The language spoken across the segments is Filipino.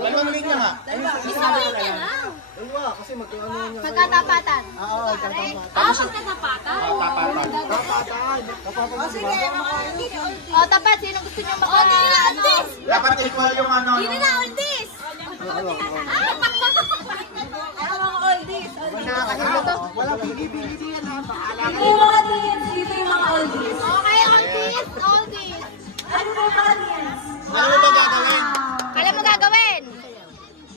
Dalawang linya nga. Isang linya lang. Dalawa, kasi magkano niya. Magkatapatan. Oo, magkatapatan. Magkatapatan? Tapatan. Sige. O, tapat. Sino gusto niyo maka-aldis? Dapat equal yung ano. Hindi na aldis. Wala bigi-bigi yan ha. Ito yung mga teens. Ito yung mga aldis. Okay, aldis. Aldis. Ano ba yung mga teens? Ano ba gagawin? Kailan mo gagawin?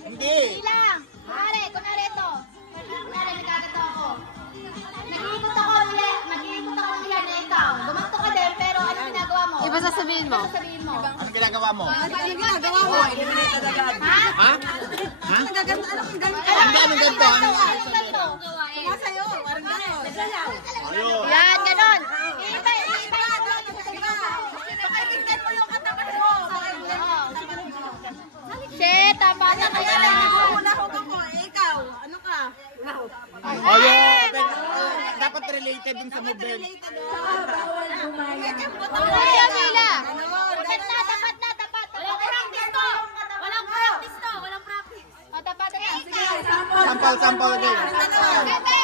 Hindi. Hindi lang. Kunwari ito. Kunwari, nagkagato ako. Nag-iikot ako nila na ikaw. Gumanto ka din, pero ano ginagawa mo? Iba sasabihin mo. Anong ginagawa mo? Ano ginagawa mo? Ha? Ha? Ha? Hindi, anong ganito? Anong ganito? Sa'yo, parang gano'n. Ayun. Yan, ganon. Shit, tama na kaya na. Ikaw, ano ka? Ayun. Dapat related din sa movement. Kaya, Mila. Tapat na. Walang practice to. Walang practice. O, tapat na. Sampal din.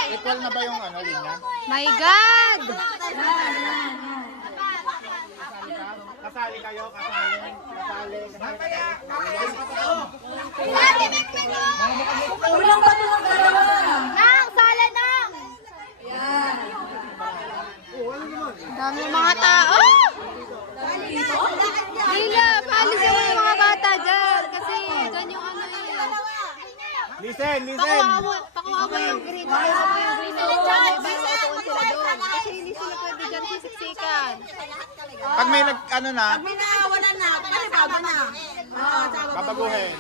Equal na ba yung ano, linya? My God! Kasali kayo, kasali. Lagi, Mekmek, o. Ulang ba ito ang dalawa? Nang, sala nang. Dami mga tao. Lila, paalis mo yung mga bata dyan. Kasi dyan yung ano yun. Listen. Pakuha mo yung green. Pakuha mo yung green. Upuan sila doon. Kasi hindi sila pwede dyan sisiksikan. Pag may nag, ano na, May naawalan na. Kasi bago na. babaguhin.